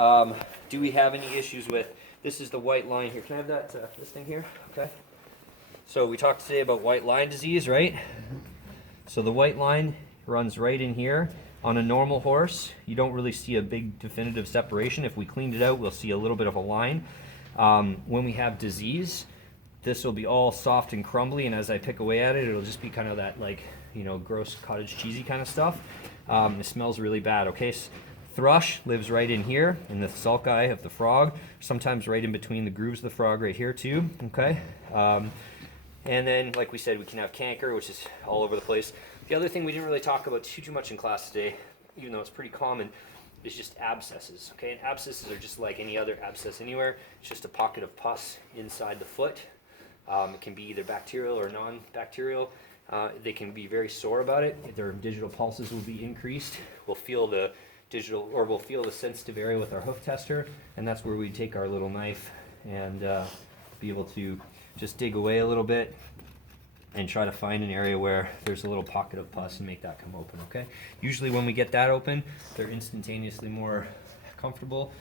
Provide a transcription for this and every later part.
Do we have any issues with, this is the white line here. Can I have that, this thing here? Okay. So we talked today about white line disease, right? So the white line runs right in here. On a normal horse, you don't really see a big definitive separation. If we cleaned it out, we'll see a little bit of a line. When we have disease, this will be all soft and crumbly, and as I pick away at it, it'll just be kind of that, like, you know, gross cottage cheesy kind of stuff. It smells really bad, okay? Thrush lives right in here, in the sulci of the frog, sometimes right in between the grooves of the frog right here too, okay? And then, like we said, we can have canker, which is all over the place. The other thing we didn't really talk about too much in class today, even though it's pretty common, is just abscesses, okay? And abscesses are just like any other abscess anywhere. It's just a pocket of pus inside the foot. It can be either bacterial or non-bacterial. They can be very sore about it. Their digital pulses will be increased. We'll feel the we'll feel the sensitive area with our hoof tester, and that's where we take our little knife and be able to just dig away a little bit and try to find an area where there's a little pocket of pus and make that come open, okay? Usually when we get that open, they're instantaneously more comfortable,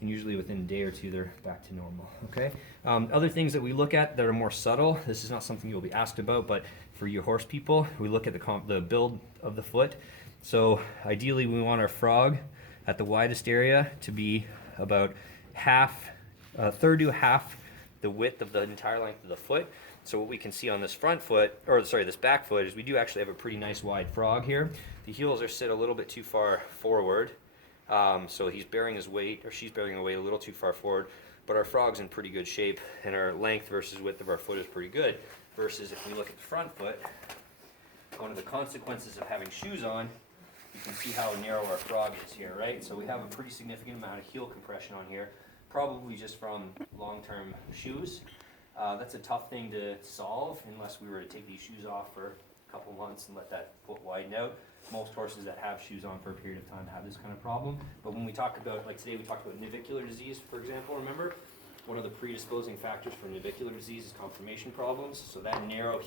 and usually within a day or two they're back to normal, okay? Other things that we look at that are more subtle, this is not something you'll be asked about, but for you horse people, we look at the build of the foot. So ideally we want our frog at the widest area to be about third to half the width of the entire length of the foot. So what we can see on this front foot, or sorry, this back foot, is we do actually have a pretty nice wide frog here. The heels are sit a little bit too far forward. So he's bearing his weight, or she's bearing her weight a little too far forward, but our frog's in pretty good shape, and our length versus width of our foot is pretty good. Versus if we look at the front foot, one of the consequences of having shoes on, you can see how narrow our frog is here, right? So we have a pretty significant amount of heel compression on here, probably just from long-term shoes. That's a tough thing to solve unless we were to take these shoes off for a couple months and let that foot widen out. Most horses that have shoes on for a period of time have this kind of problem. But when we talk about, like today we talked about navicular disease, for example, remember? One of the predisposing factors for navicular disease is conformation problems. So that narrow